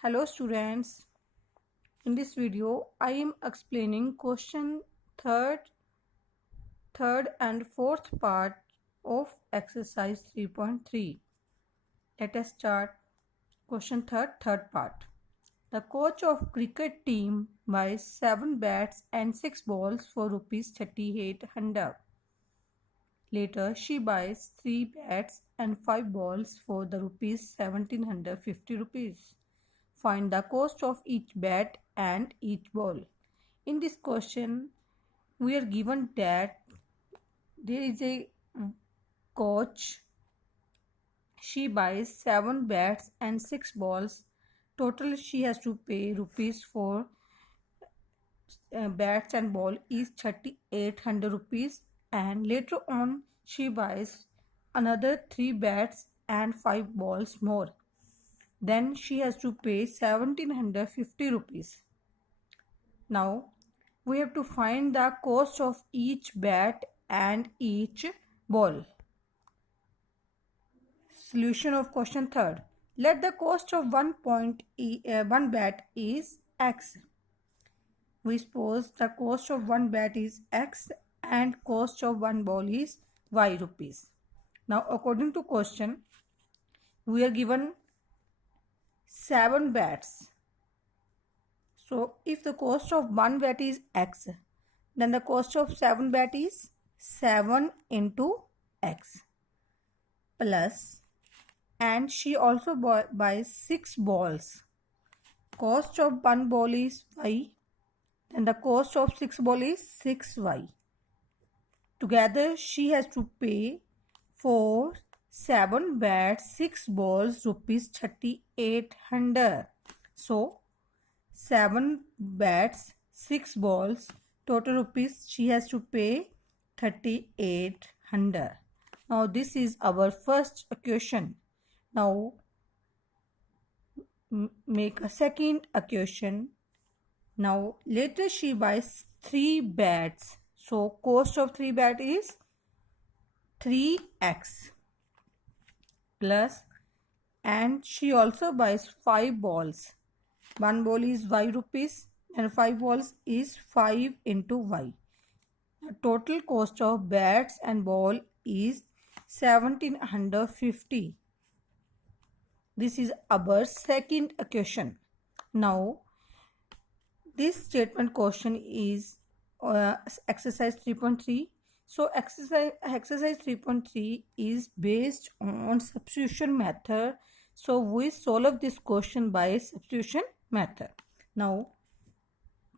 Hello students. In this video I am explaining question third and fourth part of exercise 3.3. Let us start question third part. The coach of cricket team buys 7 bats and 6 balls for rupees 3800. Later she buys 3 bats and 5 balls for the rupees 1750 rupees. Find the cost of each bat and each ball. In this question, we are given that there is a coach. She buys 7 bats and 6 balls. Total she has to pay rupees for bats and ball is 3800 rupees, and later on she buys another 3 bats and 5 balls more. Then she has to pay 1750 rupees. Now we have to find the cost of each bat and each ball. Solution of question third. Let the cost of one bat is x. We suppose the cost of one bat is x and cost of one ball is y rupees. Now according to question, we are given 7 bats. So if the cost of one bat is x, then the cost of 7 bat is 7 into x plus, and she also buys 6 balls. Cost of one ball is y, then the cost of 6 ball is 6y. Together she has to pay for 7 bats, 6 balls, rupees 3800. So 7 bats, 6 balls, total rupees she has to pay 3800. Now this is our first equation. Now make a second equation. Now later she buys 3 bats. So cost of 3 bat is 3x plus, and she also buys 5 balls. One ball is y rupees and 5 balls is 5 into y. The total cost of bats and ball is 1750. This is our second equation. Now this statement question is exercise 3.3. So exercise 3.3 is based on substitution method. So we solve this question by substitution method. Now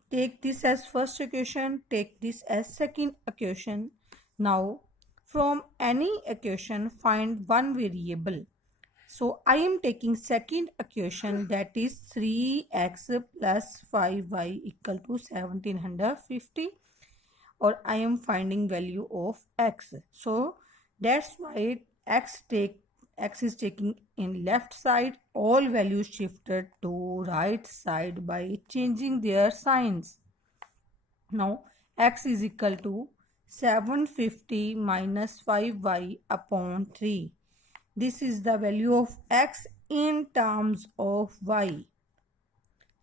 take this as first equation, take this as second equation. Now from any equation find one variable. So I am taking second equation, that is 3x plus 5y equal to 1750, or I am finding value of x. So that's why x is taking in left side, all values shifted to right side by changing their signs. Now x is equal to 750 minus 5y upon 3. This is the value of x in terms of y.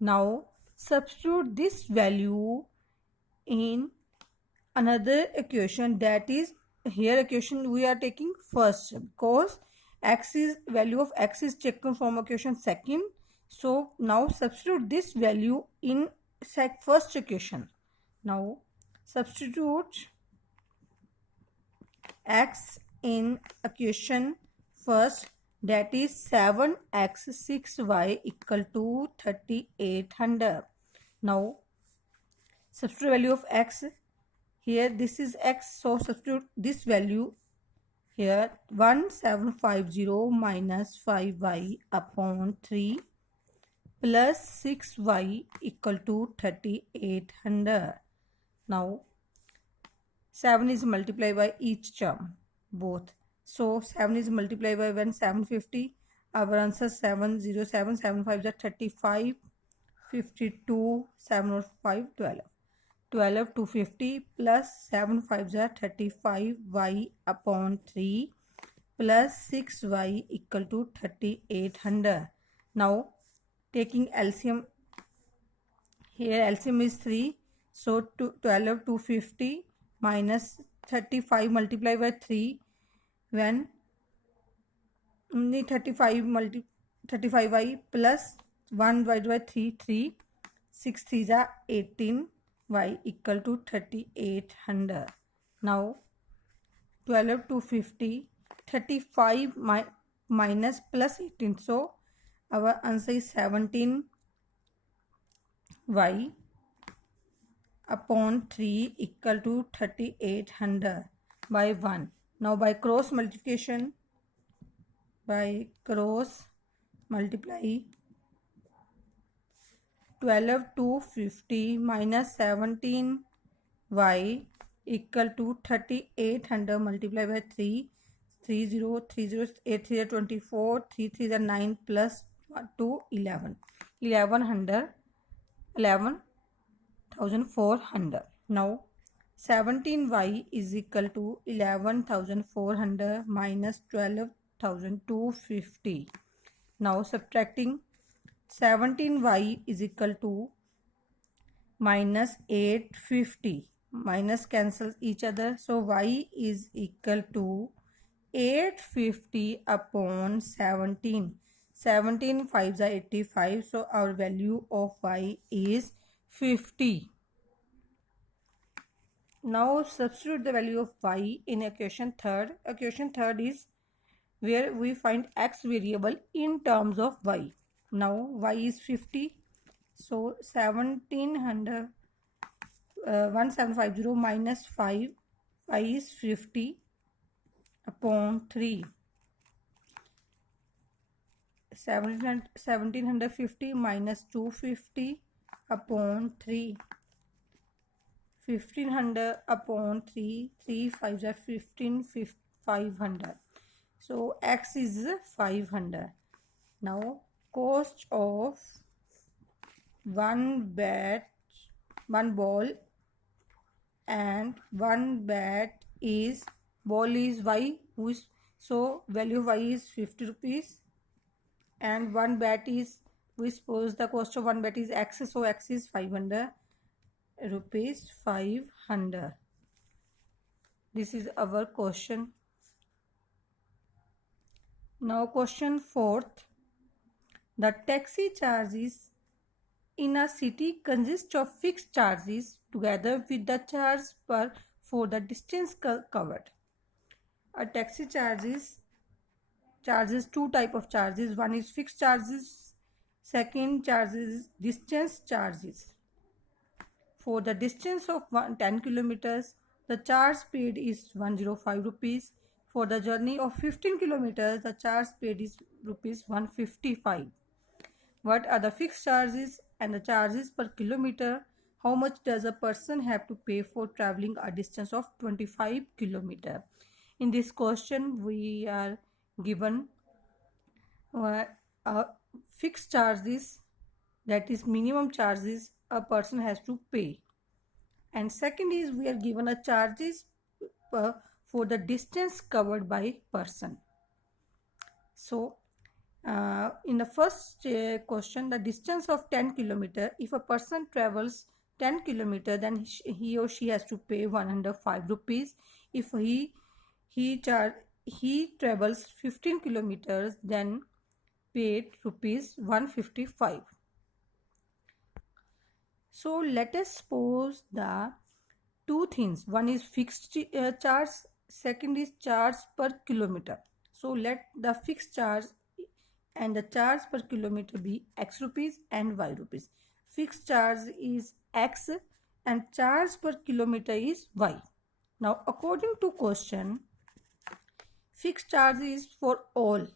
Now substitute this value in another equation, that is here equation we are taking first, because value of x is taken from equation second. So now substitute this value in first equation. Now substitute x in equation first, that is 7x 6y equal to 3800. Now substitute value of x here, this is x, so substitute this value here, 1750 minus 5y upon 3 plus 6y equal to 3800. Now 7 is multiplied by each term, both. So 7 is multiplied by 1, 750. Our answer 707, 7 5 is 35, 52, 7 or 5, 12. 12 250 plus 7 5 is 35 y upon 3 plus 6y equal to 3800. Now taking LCM, here LCM is 3, so 12 250 minus 35 multiplied by 3, when 35y plus 1 divided by 3, 3, 6 3s are 18, y equal to 3800. Now 12 250, 35 minus plus 18, so our answer is 17y upon 3 equal to 3800 by 1. Now by cross multiplication, multiply 12 250 minus 17y equal to 3800 multiplied by 3, 30 30 8 3 24, 3 3 9 plus 2 11, 11,400. Now 17y is equal to 11,400 minus 12,250. Now subtracting 17y is equal to minus 850. Minus cancels each other, so y is equal to 850 upon 17. 17 5s are 85, so our value of y is 50. Now substitute the value of y in equation third. Equation third is where we find x variable in terms of y. Now y is 50, so 1750 minus 5, y is 50 upon 3. 1750 minus 250 upon 3. 1500 upon 3, 3 5s are 15, 500. So x is 500. Now cost of one ball and one bat is, ball is y, so value of y is 50 rupees, and one bat is, we suppose the cost of one bat is x, so x is 500 rupees, 500. This is our question. Now question fourth. The taxi charges in a city consist of fixed charges together with the charge for the distance covered. A taxi charges two type of charges. One is fixed charges, second charges distance charges. For the distance of 10 kilometers, the charge paid is 105 rupees. For the journey of 15 kilometers, the charge paid is rupees 155. What are the fixed charges and the charges per kilometer? How much does a person have to pay for traveling a distance of 25 kilometers? In this question, we are given fixed charges, that is minimum charges a person has to pay, and second is we are given a charges for the distance covered by person. So in the first question, the distance of 10 kilometer, if a person travels 10 kilometer, then he or she has to pay 105 rupees. If he travels 15 kilometers, then paid rupees 155. So let us suppose the two things. One is fixed charge, second is charge per kilometer. So let the fixed charge and the charge per kilometer be x rupees and y rupees. Fixed charge is x and charge per kilometer is y. Now according to question, fixed charge is for all,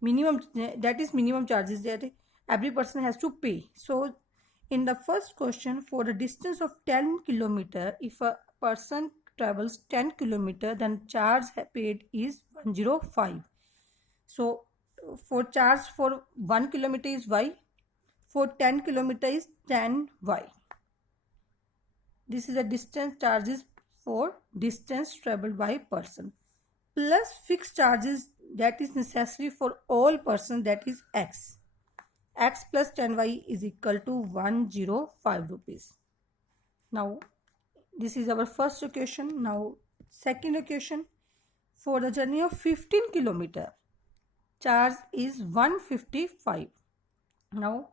minimum, that is minimum charges that every person has to pay. So in the first question, for the distance of 10 kilometer, if a person travels 10 kilometer, then charge paid is 105. So for charge for 1 kilometer is y, for 10 kilometer is 10y. This is the distance charges for distance traveled by person, plus fixed charges that is necessary for all person, that is x. x plus 10y is equal to 105 rupees. Now this is our first equation. Now second equation, for the journey of 15 kilometer, charge is 155. Now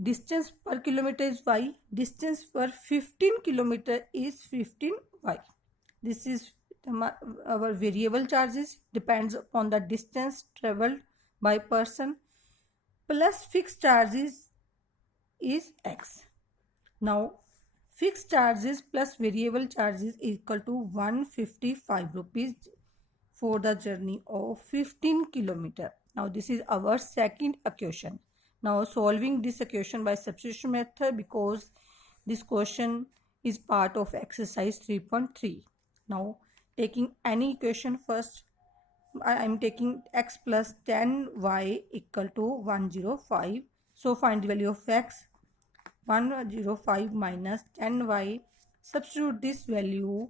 distance per kilometer is y, distance per 15 kilometer is 15y. This is our variable charges, depends upon the distance traveled by person, plus fixed charges is x. Now fixed charges plus variable charges is equal to 155 rupees for the journey of 15 kilometer. Now this is our second equation. Now solving this equation by substitution method, because this question is part of exercise 3.3. Now taking any equation first, I am taking x plus 10y equal to 105. So find the value of x. 105 minus 10y. Substitute this value.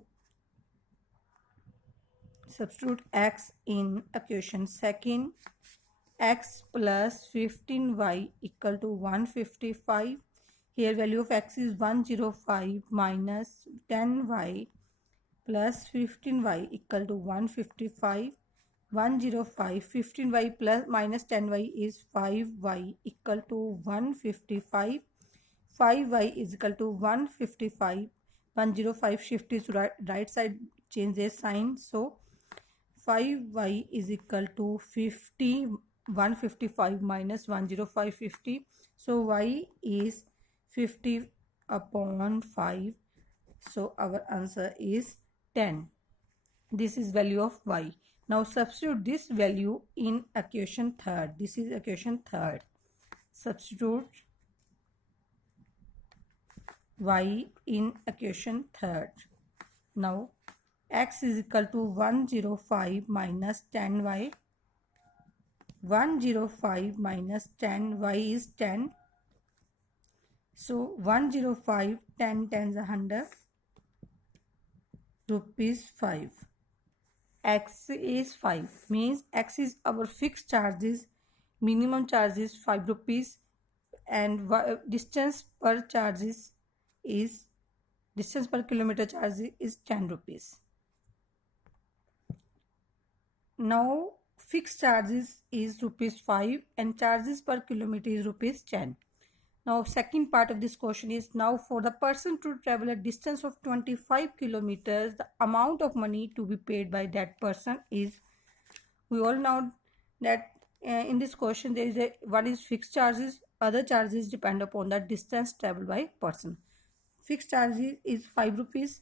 Substitute x in equation second. X plus 15y equal to 155. Here value of x is 105 minus 10y plus 15y equal to 155. 105, 15y plus minus 10y is 5y equal to 155. 5y is equal to 155. 105 shift is right side, change the sign. So 5y is equal to 50. 155 minus 105, 50. So y is 50 upon 5. So our answer is 10. This is value of y. Now substitute this value in equation third. This is equation third. Substitute y in equation third. Now x is equal to 105 minus 10y. 105 minus 10y is 10. So 105, 10 tens 100, rupees 5. X is 5, means x is our fixed charges. Minimum charge is 5 rupees and distance per charges is, distance per kilometer charge is 10 rupees. Now fixed charges is rupees 5 and charges per kilometer is rupees 10. Now second part of this question is, now for the person to travel a distance of 25 kilometers, the amount of money to be paid by that person is, we all know that in this question there is one is fixed charges, other charges depend upon the distance traveled by person. Fixed charges is 5 rupees,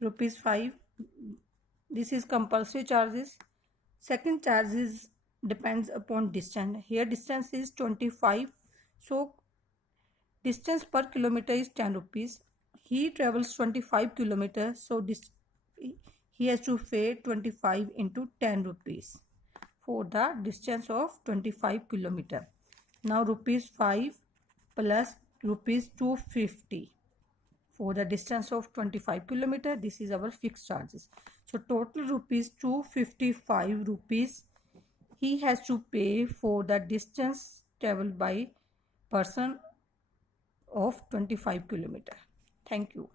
rupees 5. This is compulsory charges. Second charges depends upon distance. Here distance is 25. So distance per kilometer is 10 rupees. He travels 25 kilometers. So he has to pay 25 into 10 rupees for the distance of 25 kilometer. Now rupees 5 plus rupees 250 for the distance of 25 kilometer. This is our fixed charges. So total rupees 255 rupees he has to pay for the distance traveled by person of 25 kilometer. Thank you.